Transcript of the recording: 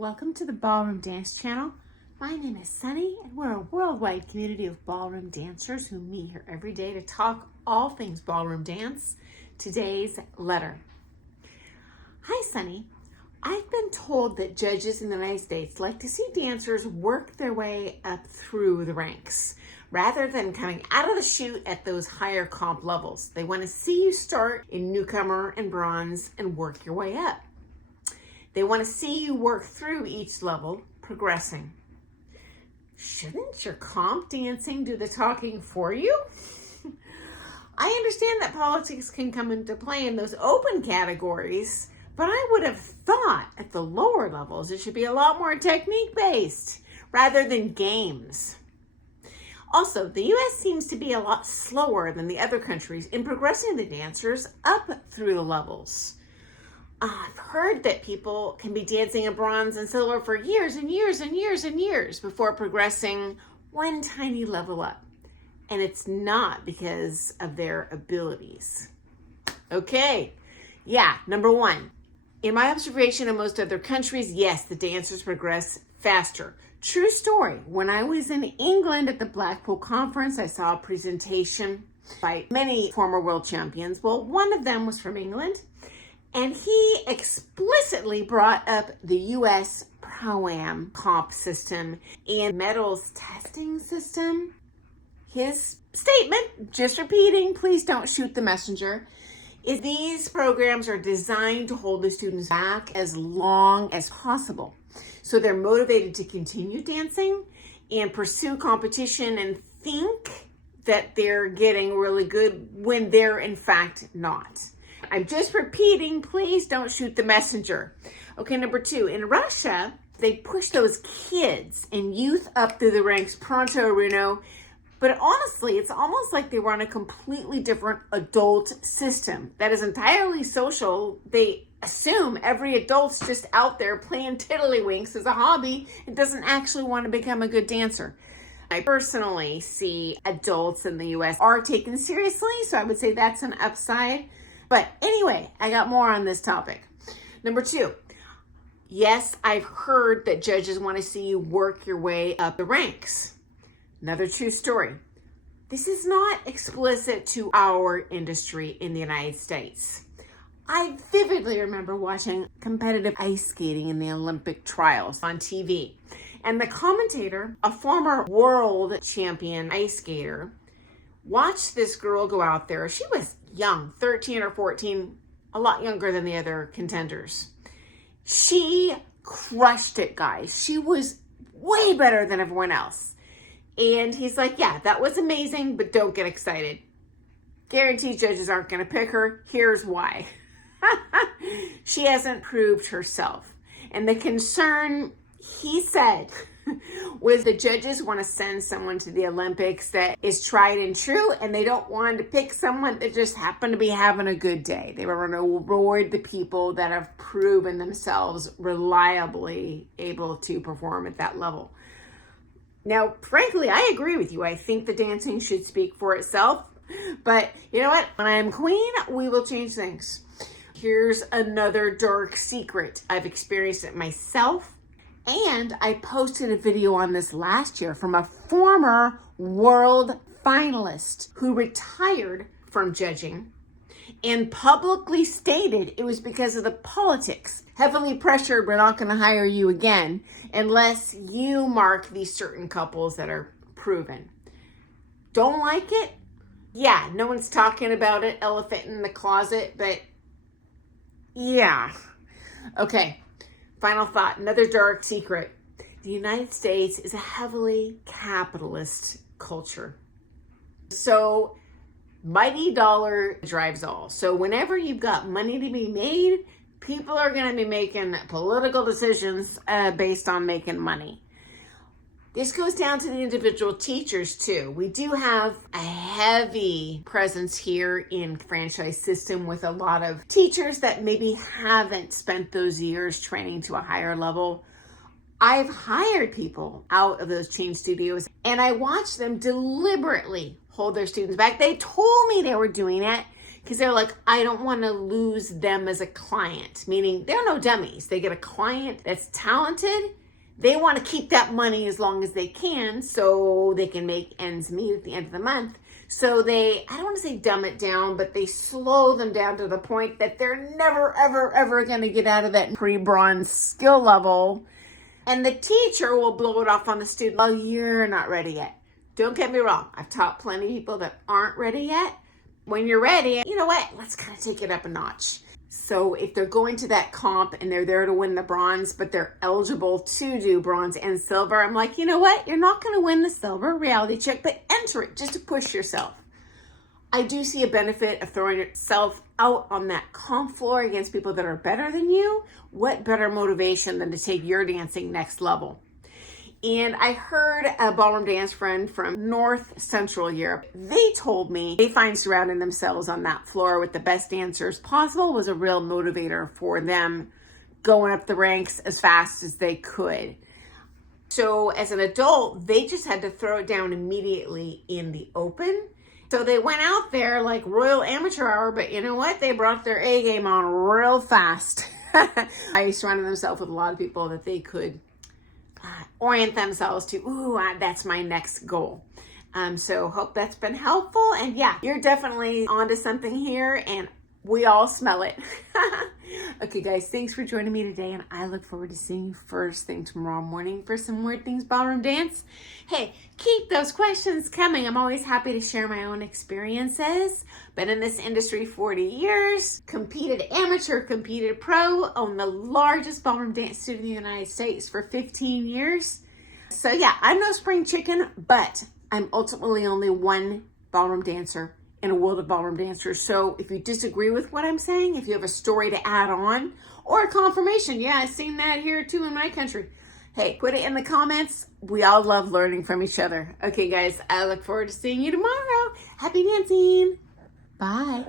Welcome to the Ballroom Dance Channel. My name is Sunny, and we're a worldwide community of ballroom dancers who meet here every day to talk all things ballroom dance. Today's letter. Hi, Sunny. I've been told that judges in the United States like to see dancers work their way up through the ranks rather than coming out of the chute at those higher comp levels. They want to see you start in newcomer and bronze and work your way up. They want to see you work through each level, progressing. Shouldn't your comp dancing do the talking for you? I understand that politics can come into play in those open categories, but I would have thought at the lower levels it should be a lot more technique-based rather than games. Also, the U.S. seems to be a lot slower than the other countries in progressing the dancers up through the levels. I've heard that people can be dancing in bronze and silver for years and years and years and years before progressing one tiny level up. And it's not because of their abilities. Okay, number one. In my observation in most other countries, yes, the dancers progress faster. True story. When I was in England at the Blackpool Conference, I saw a presentation by many former world champions. Well, one of them was from England. And he explicitly brought up the U.S. Pro-Am comp system and medals testing system. His statement, just repeating, please don't shoot the messenger, is these programs are designed to hold the students back as long as possible. So they're motivated to continue dancing and pursue competition and think that they're getting really good when they're in fact not. I'm just repeating, please don't shoot the messenger. Okay, number two, in Russia, they push those kids and youth up through the ranks pronto, Runo. But honestly, it's almost like they run a completely different adult system that is entirely social. They assume every adult's just out there playing tiddlywinks as a hobby and doesn't actually want to become a good dancer. I personally see adults in the U.S. are taken seriously, so I would say that's an upside. But anyway, I got more on this topic. Number two, yes, I've heard that judges want to see you work your way up the ranks. Another true story. This is not explicit to our industry in the United States. I vividly remember watching competitive ice skating in the Olympic trials on TV. And the commentator, a former world champion ice skater, watched this girl go out there. She was young, 13 or 14, a lot younger than the other contenders. She crushed it, guys. She was way better than everyone else. And he's like, yeah, that was amazing, but don't get excited. Guaranteed judges aren't going to pick her. Here's why. She hasn't proved herself. And the concern, he said, was the judges want to send someone to the Olympics that is tried and true, and they don't want to pick someone that just happened to be having a good day. They want to reward the people that have proven themselves reliably able to perform at that level. Now, frankly, I agree with you. I think the dancing should speak for itself. But you know what? When I am queen, we will change things. Here's another dark secret. I've experienced it myself. And I posted a video on this last year from a former world finalist who retired from judging and publicly stated it was because of the politics. Heavily pressured, we're not going to hire you again unless you mark these certain couples that are proven. Don't like it? Yeah, no one's talking about it, elephant in the closet, but yeah. Okay. Final thought, another dark secret. The United States is a heavily capitalist culture. So mighty dollar drives all. So whenever you've got money to be made, people are going to be making political decisions based on making money. This goes down to the individual teachers too. We do have a heavy presence here in franchise system with a lot of teachers that maybe haven't spent those years training to a higher level. I've hired people out of those chain studios and I watched them deliberately hold their students back. They told me they were doing it because they're like, I don't want to lose them as a client, meaning they're no dummies. They get a client that's talented. They want to keep that money as long as they can so they can make ends meet at the end of the month. So they, I don't want to say dumb it down, but they slow them down to the point that they're never, ever, ever going to get out of that pre-bronze skill level. And the teacher will blow it off on the student. Oh, you're not ready yet. Don't get me wrong. I've taught plenty of people that aren't ready yet. When you're ready, you know what? Let's kind of take it up a notch. So if they're going to that comp and they're there to win the bronze, but they're eligible to do bronze and silver, I'm like, you know what? You're not going to win the silver, reality check, but enter it just to push yourself. I do see a benefit of throwing yourself out on that comp floor against people that are better than you. What better motivation than to take your dancing next level? And I heard a ballroom dance friend from North Central Europe. They told me they find surrounding themselves on that floor with the best dancers possible was a real motivator for them going up the ranks as fast as they could. So as an adult, they just had to throw it down immediately in the open. So they went out there like Royal Amateur Hour, but you know what? They brought their A game on real fast. I surrounded themselves with a lot of people that they could orient themselves to, that's my next goal. So hope that's been helpful. And yeah, you're definitely onto something here and we all smell it. Okay, guys, thanks for joining me today. And I look forward to seeing you first thing tomorrow morning for some Weird Things Ballroom Dance. Hey, keep those questions coming. I'm always happy to share my own experiences. Been in this industry 40 years, competed amateur, competed pro, owned the largest ballroom dance studio in the United States for 15 years. So yeah, I'm no spring chicken, but I'm ultimately only one ballroom dancer in a world of ballroom dancers. So if you disagree with what I'm saying, if you have a story to add on or a confirmation, yeah, I've seen that here too in my country. Hey, put it in the comments. We all love learning from each other. Okay, guys, I look forward to seeing you tomorrow. Happy dancing. Bye.